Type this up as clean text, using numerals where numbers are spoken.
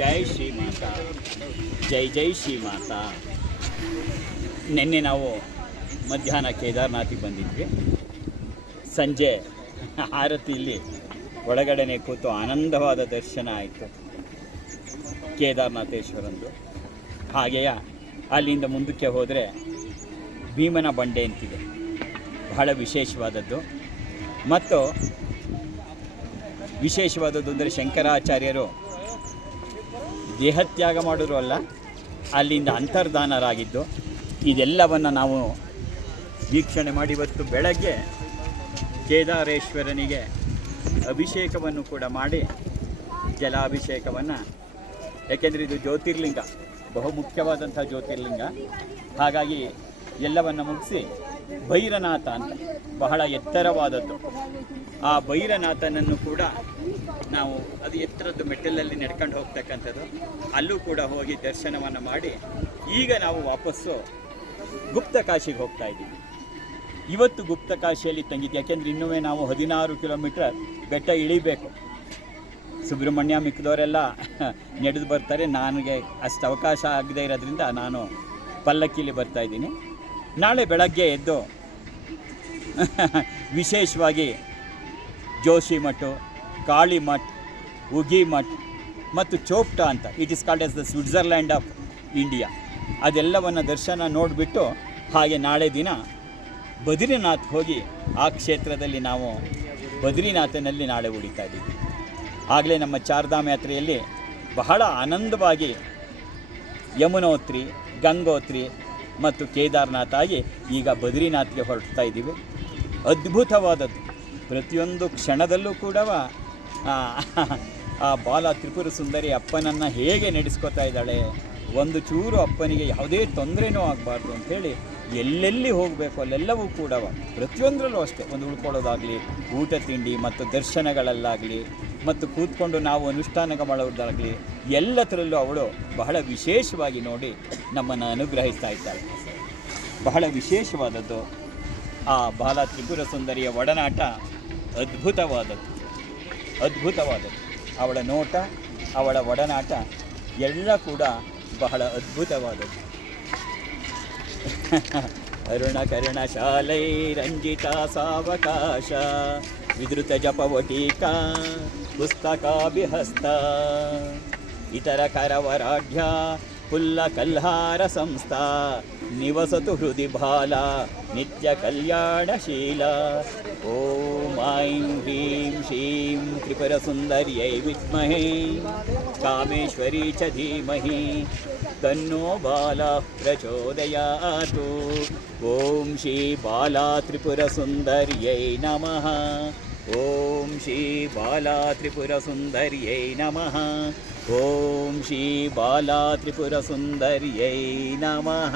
ಜೈ ಶ್ರೀ ಮಾತಾ, ಜೈ ಜೈ ಶ್ರೀ ಮಾತಾ. ನಿನ್ನೆ ನಾವು ಮಧ್ಯಾಹ್ನ ಕೇದಾರನಾಥಿಗೆ ಬಂದಿದ್ವಿ. ಸಂಜೆ ಆರತಿಯಲ್ಲಿ ಒಳಗಡೆನೆ ಕೂತು ಆನಂದವಾದ ದರ್ಶನ ಆಯಿತು ಕೇದಾರನಾಥೇಶ್ವರಂದು. ಹಾಗೆಯೇ ಅಲ್ಲಿಂದ ಮುಂದಕ್ಕೆ ಹೋದರೆ ಭೀಮನ ಬಂಡೆ ಅಂತಿದೆ, ಬಹಳ ವಿಶೇಷವಾದದ್ದು. ಮತ್ತು ವಿಶೇಷವಾದದ್ದು ಅಂದರೆ ಶಂಕರಾಚಾರ್ಯರು ದೇಹತ್ಯಾಗ ಮಾಡೋರು ಅಲ್ಲ, ಅಲ್ಲಿಂದ ಅಂತರ್ಧಾನರಾಗಿದ್ದು. ಇದೆಲ್ಲವನ್ನು ನಾವು ವೀಕ್ಷಣೆ ಮಾಡಿ ಇವತ್ತು ಬೆಳಗ್ಗೆ ಕೇದಾರೇಶ್ವರನಿಗೆ ಅಭಿಷೇಕವನ್ನು ಕೂಡ ಮಾಡಿ, ಜಲಾಭಿಷೇಕವನ್ನು, ಯಾಕೆಂದರೆ ಇದು ಜ್ಯೋತಿರ್ಲಿಂಗ, ಬಹುಮುಖ್ಯವಾದಂಥ ಜ್ಯೋತಿರ್ಲಿಂಗ. ಹಾಗಾಗಿ ಎಲ್ಲವನ್ನು ಮುಗಿಸಿ ಭೈರನಾಥ ಅಂತ ಬಹಳ ಎತ್ತರವಾದದ್ದು, ಆ ಭೈರನಾಥನನ್ನು ಕೂಡ ನಾವು ಅದು ಎತ್ತರದ್ದು ಮೆಟ್ಟಲಲ್ಲಿ ನಡ್ಕೊಂಡು ಹೋಗ್ತಕ್ಕಂಥದ್ದು, ಅಲ್ಲೂ ಕೂಡ ಹೋಗಿ ದರ್ಶನವನ್ನು ಮಾಡಿ ಈಗ ನಾವು ವಾಪಸ್ಸು ಗುಪ್ತಕಾಶಿಗೆ ಹೋಗ್ತಾ ಇದ್ದೀವಿ. ಇವತ್ತು ಗುಪ್ತಕಾಶಿಯಲ್ಲಿ ತಂಗಿದ್ದು, ಯಾಕೆಂದರೆ ಇನ್ನೂ ನಾವು 16 ಕಿಲೋಮೀಟರ್ ಬೆಟ್ಟ ಇಳಿಬೇಕು. ಸುಬ್ರಹ್ಮಣ್ಯ ಮಿಕ್ಕಿದವರೆಲ್ಲ ನಡೆದು ಬರ್ತಾರೆ, ನನಗೆ ಅಷ್ಟು ಅವಕಾಶ ಆಗದೇ ಇರೋದ್ರಿಂದ ನಾನು ಪಲ್ಲಕ್ಕಿಲಿ ಬರ್ತಾಯಿದ್ದೀನಿ. ನಾಳೆ ಬೆಳಗ್ಗೆ ಎದ್ದು ವಿಶೇಷವಾಗಿ ಜೋಶಿ ಮಠ, ಕಾಳಿ ಮಠ, ಉಗಿ ಮಠ ಮತ್ತು ಚೋಪ್ಟಾ ಅಂತ, it is called as the Switzerland of India, ಅದೆಲ್ಲವನ್ನು ದರ್ಶನ ನೋಡಿಬಿಟ್ಟು ಹಾಗೆ ನಾಳೆ ದಿನ ಬದ್ರಿನಾಥ್ ಹೋಗಿ ಆ ಕ್ಷೇತ್ರದಲ್ಲಿ ನಾವು ಬದ್ರಿನಾಥನಲ್ಲಿ ನಾಳೆ ಉಳಿತಾ ಇದ್ದೀವಿ. ಆಗಲೇ ನಮ್ಮ ಚಾರ್ಧಾಮ್ ಯಾತ್ರೆಯಲ್ಲಿ ಬಹಳ ಆನಂದವಾಗಿ ಯಮುನೋತ್ರಿ, ಗಂಗೋತ್ರಿ ಮತ್ತು ಕೇದಾರನಾಥ ಆಗಿ ಈಗ ಬದ್ರಿನಾಥ್ಗೆ ಹೊರಡ್ತಾ ಇದ್ದೀವಿ. ಅದ್ಭುತವಾದದ್ದು, ಪ್ರತಿಯೊಂದು ಕ್ಷಣದಲ್ಲೂ ಕೂಡ ಆ ಬಾಲ ತ್ರಿಪುರ ಸುಂದರಿ ಅಪ್ಪನನ್ನು ಹೇಗೆ ನಡೆಸ್ಕೊತಾ ಇದ್ದಾಳೆ, ಒಂದು ಚೂರು ಅಪ್ಪನಿಗೆ ಯಾವುದೇ ತೊಂದರೆನೂ ಆಗಬಾರ್ದು ಅಂಥೇಳಿ ಎಲ್ಲೆಲ್ಲಿ ಹೋಗಬೇಕು ಅಲ್ಲೆಲ್ಲವೂ ಕೂಡ ಪ್ರತಿಯೊಂದರಲ್ಲೂ ಅಷ್ಟೇ, ಒಂದು ಉಳ್ಕೊಳ್ಳೋದಾಗಲಿ, ಊಟ ತಿಂಡಿ ಮತ್ತು ದರ್ಶನಗಳಲ್ಲಾಗಲಿ ಮತ್ತು ಕೂತ್ಕೊಂಡು ನಾವು ಅನುಷ್ಠಾನ ಮಾಡೋದಾಗಲಿ, ಎಲ್ಲದರಲ್ಲೂ ಅವಳು ಬಹಳ ವಿಶೇಷವಾಗಿ ನೋಡಿ ನಮ್ಮನ್ನು ಅನುಗ್ರಹಿಸ್ತಾ ಇದ್ದಾಳೆ. ಬಹಳ ವಿಶೇಷವಾದದ್ದು ಆ ಬಾಲ ತ್ರಿಪುರ ಸುಂದರಿಯ ಒಡನಾಟ, ಅದ್ಭುತವಾದದ್ದು, ಅದ್ಭುತವಾದದ್ದು. ಅವಳ ನೋಟ, ಅವಳ ಒಡನಾಟ ಎಲ್ಲ ಕೂಡ ಬಹಳ ಅದ್ಭುತವಾದದ್ದು. ಅರುಣ ಕರುಣ ಶಾಲೈ ರಂಜಿತಾ ಸಾವಕಾಶ ವಿಧೃತ ಜಪವಟೀಕಾ ಪುಸ್ತಕಾಭಿಹಸ್ತ ಇತರ ಕರವರಾಢ್ಯ ಪುಲ್ಲ ಕಲ್ಹಾರ ಸಂಸ್ಥಾ ನಿವಸತು ಹೃದಿ ಬಾಲ ನಿತ್ಯ ಕಲ್ಯಾಣಶೀಲ. ಓಂ ಐಂ ಹ್ರೀಂ ಶ್ರೀಂ ತ್ರಿಪುರ ಸುಂದರ್ಯೈ ವಿದ್ಮಹೇ ಕಾಮೇಶ್ವರಿ ಚ ಧೀಮಹಿ ತನ್ನೋ ಬಾಲ ಪ್ರಚೋದಯಾತು. ಓಂ ಶ್ರೀ ಬಾಲಾ ತ್ರಿಪುರ ಸುಂದರ್ಯೈ ನಮಃ. ಓಂ ಶ್ರೀ ಬಾಲಾ ತ್ರಿಪುರ ಸುಂದರ್ಯೈ ನಮಃ. ಓಂ ಶ್ರೀ ಬಾಲಾ ತ್ರಿಪುರ ಸುಂದರ್ಯೈ ನಮಃ.